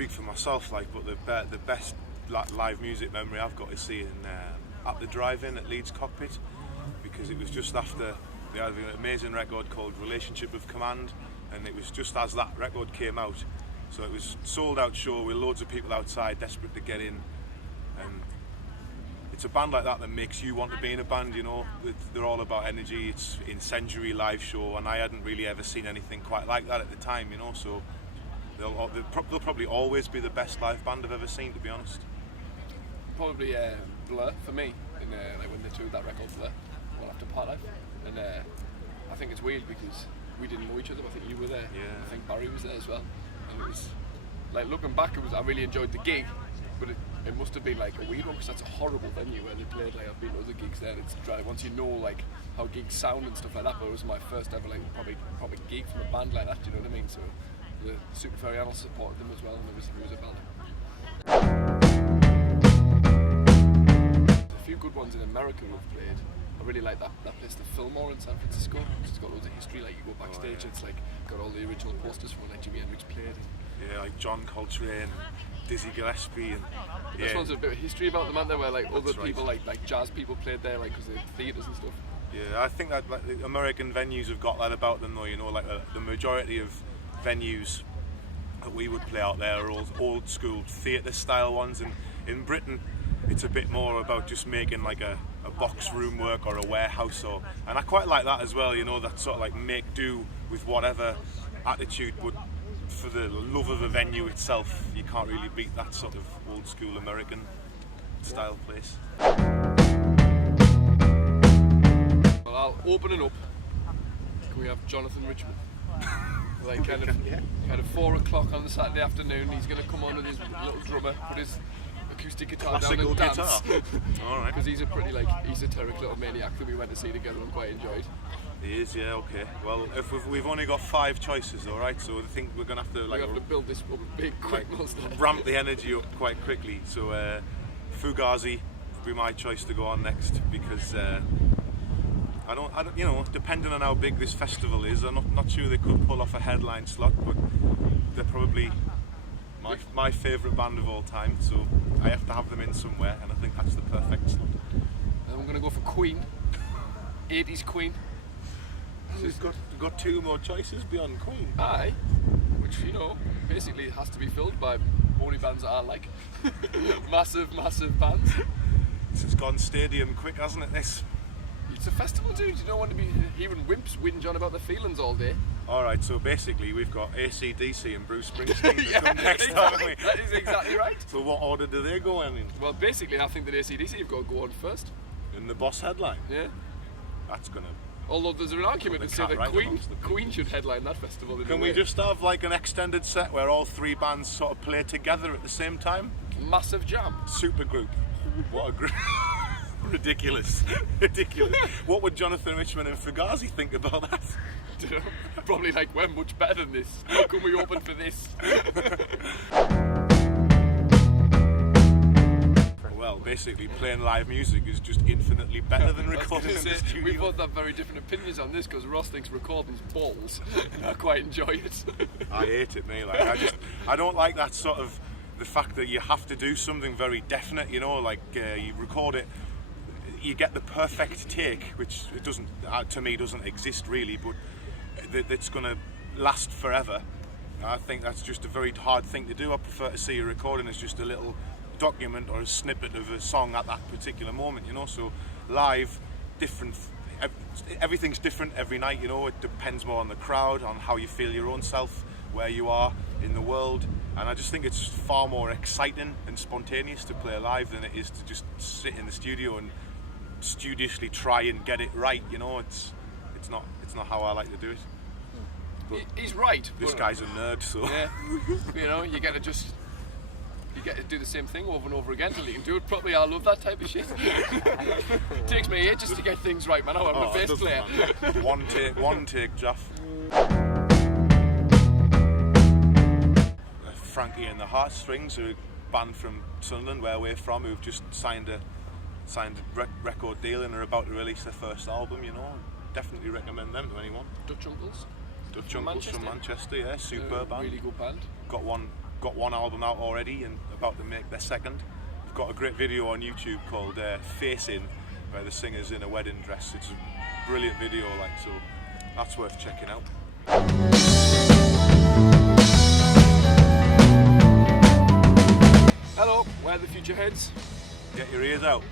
speak for myself, like, but the best live music memory I've got is seeing at the drive-in at Leeds Cockpit, because it was just after they had an amazing record called Relationship of Command, and it was just as that record came out, so it was sold out show with loads of people outside desperate to get in, and it's a band like that that makes you want to be in a band, you know. They're all about energy. It's incendiary live show, and I hadn't really ever seen anything quite like that at the time, you know, so they'll probably always be the best live band I've ever seen, to be honest. Probably Blur for me, like when they toured that record Blur, well after Part Life, and I think it's weird because we didn't know each other. I think you were there. Yeah. I think Barry was there as well, and it was like, looking back, I really enjoyed the gig, but it must have been like a weird one because that's a horrible venue where they played. Like, I've been to other gigs there. It's dry once you know like how gigs sound and stuff like that. But it was my first ever like proper gig from a band like that. Do you know what I mean? So the Super Ferianos supported them as well, and it was a belt. There's a few good ones in America we've played. I really like that place, the Fillmore in San Francisco. It's got loads of history. Like, you go backstage, it's like got all the original posters from when like Jimi Hendrix played. Yeah, like John Coltrane, Dizzy Gillespie, and this one's a bit of history about them, aren't there? Where like other people, right. like jazz people played there, like because they had theatres and stuff. Yeah, I think that like, the American venues have got that about them, though. You know, like the majority of venues that we would play out there are old school theatre style ones, and in Britain it's a bit more about just making like a box room work or a warehouse, and I quite like that as well, you know, that sort of like make do with whatever attitude, but for the love of the venue itself, you can't really beat that sort of old school American style place. Well, I'll open it up. Can we have Jonathan Richman? Like kind of 4 o'clock on the Saturday afternoon, he's going to come on with his little drummer, put his acoustic guitar Classical down and guitar. dance. All right. Because he's a pretty like esoteric little maniac that we went to see together and quite enjoyed. He is, yeah, okay. Well, if we've only got 5 choices, all right. So I think we're gonna have to like build this up big, quick, ramp the energy up quite quickly. So Fugazi would be my choice to go on next, because I don't, you know, depending on how big this festival is, I'm not sure they could pull off a headline slot, but they're probably my favourite band of all time, so I have to have them in somewhere, and I think that's the perfect slot. And I'm going to go for Queen, 80s Queen. We've got 2 more choices beyond Queen. Aye, which, you know, basically has to be filled by only bands that I like. massive bands. This has gone stadium quick, hasn't it, this? It's a festival, dude. You don't want to be hearing wimps whinge on about their feelings all day. Alright, so basically we've got AC/DC and Bruce Springsteen Yeah, come next, haven't we? That is exactly right. So what order do they go in? Well, basically I think that AC/DC have got to go on first. In the boss headline? Yeah. That's gonna... Although there's an argument to say that right Queen should headline that festival. Can we just have like an extended set where all 3 bands sort of play together at the same time? Massive jam. Super group. What a group. Ridiculous. What would Jonathan Richman and Fugazi think about that? Probably like, we're much better than this. How can we open for this? Well, basically playing live music is just infinitely better than recording in the studio. We've both have very different opinions on this, because Ross thinks recording's balls, and I quite enjoy it. I hate it, mate. Like, I don't like that sort of, the fact that you have to do something very definite, you know, like you record it, you get the perfect take, which it doesn't, to me, doesn't exist really, but that's going to last forever. I think that's just a very hard thing to do. I prefer to see a recording as just a little document or a snippet of a song at that particular moment, you know. So live, different, everything's different every night, you know. It depends more on the crowd, on how you feel your own self, where you are in the world, and I just think it's far more exciting and spontaneous to play live than it is to just sit in the studio and studiously try and get it right, you know. It's not how I like to do it. But he's right. This guy's a nerd, so yeah, you know, you get to do the same thing over and over again till you can do it properly. I love that type of shit. It takes me ages to get things right, man. I'm a bass player. One take, Jeff. Frankie and the Heartstrings are a band from Sunderland, where we're from, who've just signed a record deal and are about to release their first album, you know. Definitely recommend them to anyone. Dutch Uncles from Manchester, yeah, superb band. Really good band. Got one got one album out already and about to make their second. They've got a great video on YouTube called Facing, where the singer's in a wedding dress. It's a brilliant video, like, so that's worth checking out. Hello, we're the Futureheads. Get your ears out.